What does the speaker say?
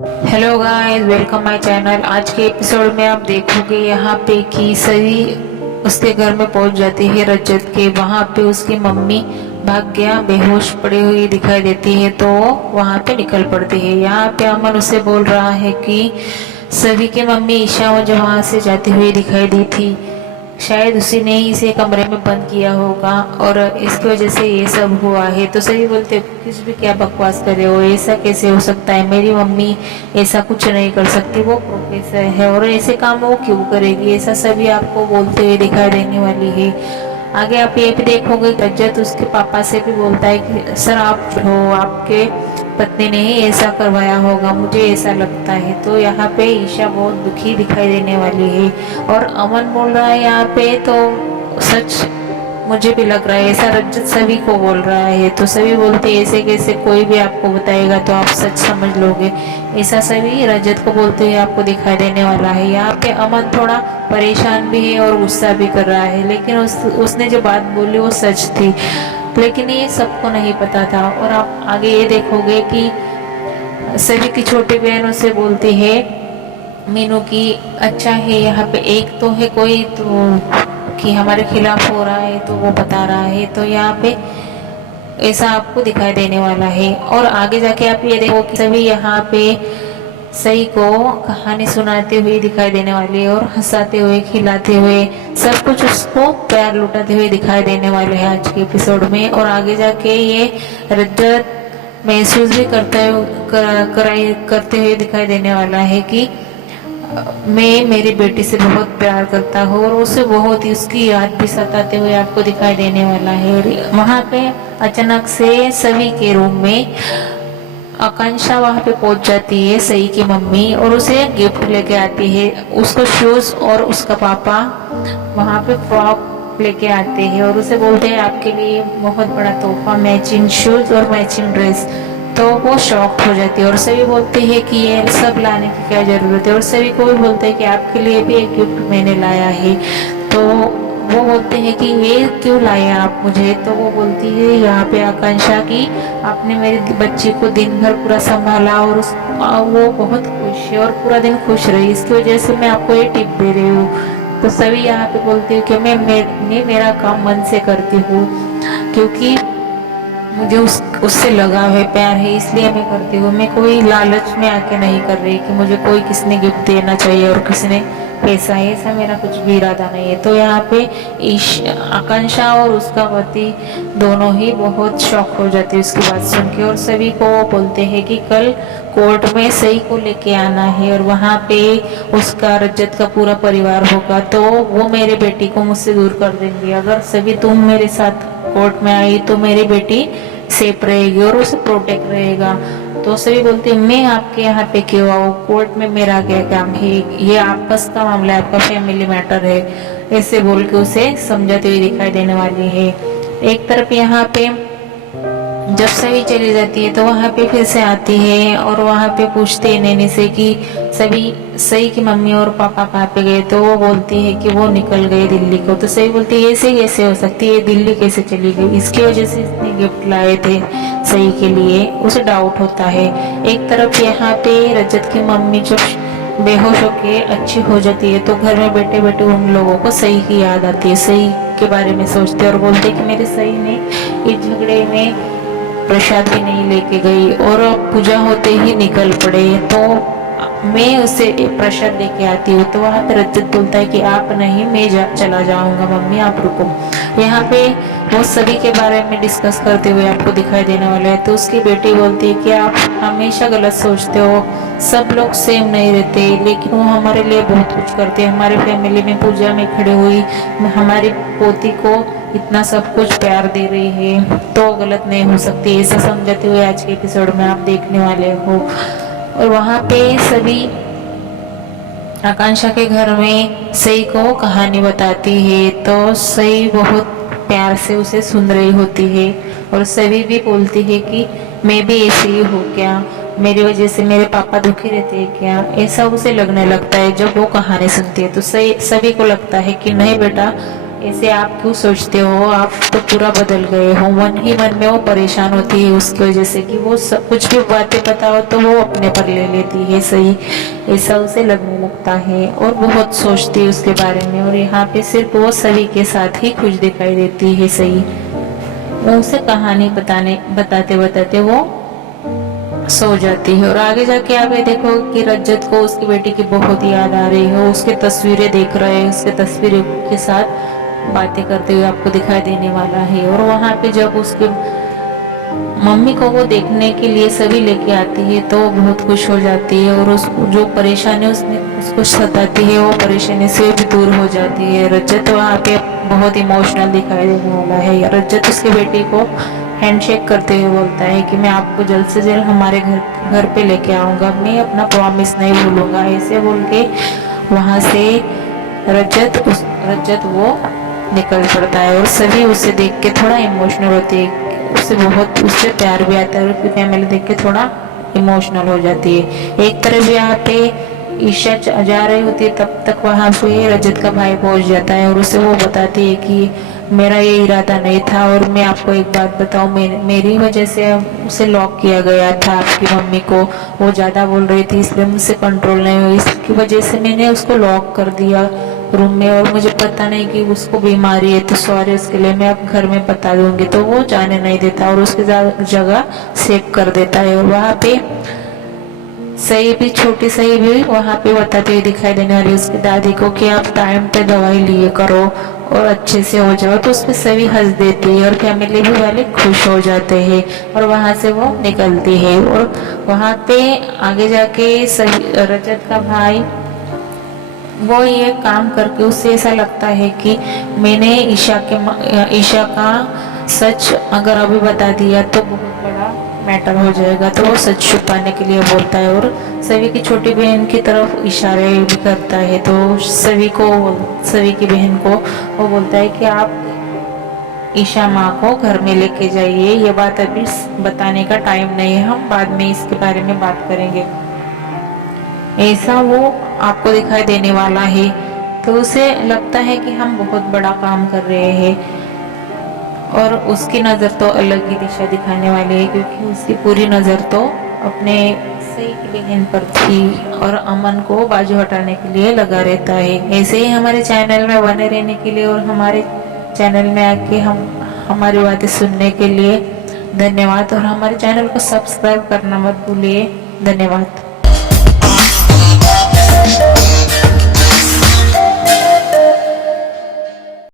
Hello guys, welcome my channel. आज के episode में आप देखोगे यहाँ पे कि सभी उसके घर में पहुंच जाती है रजत के। वहाँ पे उसकी मम्मी भाग गया बेहोश पड़ी हुई दिखाई देती है, तो वहाँ पे निकल पड़ती है। यहाँ पे अमन उसे बोल रहा है कि सभी की मम्मी ईशा वो जो वहाँ से जाती हुई दिखाई दी थी, शायद उसी ने ही इसे कमरे में बंद किया होगा और इसकी वजह से ये सब हुआ है। तो सभी बोलते कुछ भी क्या बकवास कर रहे हो, ऐसा कैसे हो सकता है, मेरी मम्मी ऐसा कुछ नहीं कर सकती, वो प्रोफेसर है और ऐसे काम वो क्यों करेगी, ऐसा सभी आपको बोलते हुए दिखाई देने वाली है। आगे आप ये भी देखोगे रजत उसके पापा से भी बोलता है कि सर आप हो, आपके पत्नी ने ही ऐसा करवाया होगा, मुझे ऐसा लगता है। तो यहाँ पे ईशा बहुत दुखी दिखाई देने वाली है और अमन बोल रहा है यहाँ पे तो सच मुझे भी लग रहा है, ऐसा रजत सभी को बोल रहा है। तो सभी बोलते ऐसे कैसे कोई भी आपको बताएगा तो आप सच समझ लोगे, ऐसा सभी रजत को बोलते हुए आपको दिखाई देने वाला है। यहाँ पे अमन थोड़ा परेशान भी है और गुस्सा भी कर रहा है, लेकिन उसने जो बात बोली वो सच थी, लेकिन ये सबको नहीं पता था। और आप आगे ये देखोगे कि सभी की छोटी बहन उससे बोलती है मीनू की अच्छा है यहाँ पे एक तो है कोई तो कि हमारे खिलाफ हो रहा है, तो वो बता रहा है। तो यहाँ पे ऐसा आपको दिखाई देने वाला है। और आगे जाके आप ये देखो कि सभी यहाँ पे सही को कहानी सुनाते हुए दिखाई देने वाली है और हंसाते हुए खिलाते हुए सब कुछ उसको प्यार लुटाते हुए दिखाई देने वाले हैं आज के एपिसोड में। और आगे जाके ये रजत महसूस भी करते हुए दिखाई देने वाला है कि मैं मेरी बेटी से बहुत प्यार करता हूँ और उसे बहुत ही उसकी याद भी सताते हुए आपको दिखाई देने वाला है। और वहाँ पे अचानक से सभी के रूम में आकांक्षा वहाँ पे पहुंच जाती है सई की मम्मी और उसे गिफ्ट लेके आती है, उसको शूज और उसका पापा वहाँ पे फ्रॉक लेके आते हैं और उसे बोलते हैं आपके लिए बहुत बड़ा तोहफा, मैचिंग शूज और मैचिंग ड्रेस। तो वो शॉक हो जाती है और सभी बोलते हैं कि ये सब लाने की क्या जरूरत है, और सभी को भी बोलते हैं कि आपके लिए भी एक गिफ्ट मैंने लाया है। तो वो बोलते हैं कि ये क्यों लाए आप मुझे, तो वो बोलती है यहाँ पे आकांक्षा की आपने मेरी बच्ची को दिन भर पूरा संभाला और वो बहुत खुश है और पूरा दिन खुश रही, इसकी वजह से मैं आपको ये टिप दे रही हूँ। तो सभी यहाँ पे बोलती हूँ कि मैं मेरा काम मन से करती हूँ, क्योंकि मुझे उससे लगाव है, प्यार है, इसलिए मैं करती हूँ। मैं कोई लालच में आके नहीं कर रही कि मुझे कोई किसने गिफ्ट देना चाहिए और किसने पैसा है, ऐसा मेरा कुछ भी इरादा नहीं है। तो यहाँ पे आकांक्षा और उसका पति दोनों ही बहुत शॉक हो जाते हैं उसकी बात सुन के और सभी को वो बोलते हैं कि कल कोर्ट में सही को लेके आना है और वहाँ पे उसका रजत का पूरा परिवार होगा, तो वो मेरे बेटी को मुझसे दूर कर देंगे। अगर सभी तुम मेरे साथ कोर्ट में आई तो मेरी बेटी सेफ रहेगी और उसे प्रोटेक्ट रहेगा। तो सभी बोलते हैं मैं आपके यहाँ पे क्यों आऊँ, कोर्ट में मेरा क्या काम है, ये आपस का मामला है, आपका फैमिली मैटर है, ऐसे बोल के उसे समझाते हुए दिखाई देने वाली है। एक तरफ यहाँ पे जब सभी चली जाती है तो वहाँ पे फिर से आती है और वहाँ पे पूछते हैं नैनी से कि सभी सही की मम्मी और पापा कहाँ पे गए, तो वो बोलती है कि वो निकल गए दिल्ली को। तो सही बोलती है ऐसे कैसे हो सकती है, दिल्ली कैसे चली गई, इसकी वजह से इसने गिफ्ट लाए थे सही के लिए, उसे डाउट होता है। एक तरफ यहाँ पे रजत की मम्मी जब बेहोश होके अच्छी हो जाती है तो घर में बैठे बैठे उन लोगों को सही की याद आती है, सही के बारे में सोचते और बोलते कि मेरे सही ने इस झगड़े में प्रसाद भी नहीं लेके गई और पूजा होते ही निकल पड़े, तो मैं उसे प्रसाद लेके आती हूँ। तो वहाँ पे रजत बोलता है कि आप नहीं, मैं चला जाऊंगा मम्मी, आप रुको। यहाँ पे वो सभी के बारे में डिस्कस करते हुए आपको दिखाई देने वाला है। तो उसकी बेटी बोलती है कि आप हमेशा गलत सोचते हो, सब लोग सेम नहीं रहते, लेकिन वो हमारे लिए बहुत कुछ करते हैं, हमारे फैमिली में पूजा में खड़ी हुई हमारी पोती को इतना सब कुछ प्यार दे रही है, तो गलत नहीं हो सकती, ऐसा समझाते हुए आज के एपिसोड में आप देखने वाले हो। और वहाँ पे सभी आकांक्षा के घर में सई को कहानी बताती है, तो सई बहुत प्यार से उसे सुन रही होती है और सभी भी बोलती है कि मैं भी ऐसी ही हूँ क्या, मेरी वजह से मेरे पापा दुखी रहते हैं क्या, ऐसा उसे लगने लगता है जब वो कहानी सुनती है। तो सभी को लगता है कि नहीं बेटा, ऐसे आप क्यों सोचते हो, आप तो पूरा बदल गए हो। मन ही मन में वो परेशान होती है उसकी वजह से कि वो सब कुछ भी बातें बताओ तो वो अपने पर ले लेती है, सही ऐसा उसे लगने लगता है और बहुत सोचती है उसके बारे में। और यहाँ पे सिर्फ वो सभी के साथ ही खुश दिखाई देती है, सही वो उसे कहानी बताते बताते वो सो जाती है। और आगे जाके आप ये देखो कि रजत को उसकी बेटी की बहुत याद आ रही है, उसके तस्वीरें देख रहे हैं, उसके तस्वीरों के साथ बातें करते हुए आपको दिखाई देने वाला है। और वहां पे जब उसके मम्मी को वो देखने के लिए सभी लेके आती है तो वो बहुत खुश हो जाती है और उस जो परेशानी उसको सताती है वो परेशानी से भी दूर हो जाती है। रजत वहाँ पे बहुत इमोशनल दिखाई देने वाला है। रजत उसके बेटी को हैंडशेक करते हुए बोलता है कि मैं आपको जल्द से जल्द हमारे घर पे लेके आऊंगा, मैं अपना प्रॉमिस नहीं भूलूंगा। ऐसे बोल के वहाँ से रजत वो निकल पड़ता है और सभी उसे देख के थोड़ा इमोशनल होती है, उससे प्यार भी आता है। उसकी फैमिली देख के थोड़ा इमोशनल हो जाती है। एक तरफ यहाँ पे ईशा जा रही होती है, तब तक वहाँ पे रजत का भाई पहुंच जाता है और उसे वो बताती है कि मेरा ये इरादा नहीं था और मैं आपको एक बात बताऊं, मेरी वजह से उसे लॉक किया गया था। आपकी मम्मी को वो ज़्यादा बोल रही थी इसलिए मुझसे कंट्रोल नहीं हुई, इसकी वजह से मैंने उसको लॉक कर दिया रूम में और मुझे पता नहीं कि उसको बीमारी है, तो सॉरी उसके लिए, मैं अब घर में बता दूंगी। तो वो जाने नहीं देता और उसकी जगह सेव कर देता है। और वहाँ पे सही भी, छोटी सही भी वहाँ पे बताती हुई दिखाई देने वाली उसकी दादी को कि आप टाइम पे दवाई लिए करो और अच्छे से हो जाओ। तो उसपे सभी हंस देती है और फैमिली भी वाले खुश हो जाते हैं और वहाँ से वो निकलती है। और वहाँ पे आगे जाके सही रजत का भाई वो ये काम करके उसे ऐसा लगता है कि मैंने ईशा का सच अगर अभी बता दिया तो बहुत बड़ा मैटर हो जाएगा, तो वो सच छुपाने के लिए बोलता है और सभी की छोटी बहन की तरफ इशारे भी करता है। तो सभी की बहन को वो बोलता है कि आप ईशा माँ को घर में लेके जाइए, ये बात अभी बताने का टाइम नहीं है, हम बाद में इसके बारे में बात करेंगे। ऐसा वो आपको दिखाई देने वाला है। तो उसे लगता है कि हम बहुत बड़ा काम कर रहे हैं और उसकी नज़र तो अलग ही दिशा दिखाने वाली है, क्योंकि उसकी पूरी नज़र तो अपने सही की बहन पर थी और अमन को बाजू हटाने के लिए लगा रहता है। ऐसे ही हमारे चैनल में बने रहने के लिए और हमारे चैनल में आके हमारी बातें सुनने के लिए धन्यवाद। और हमारे चैनल को सब्सक्राइब करना मत भूलिए। धन्यवाद।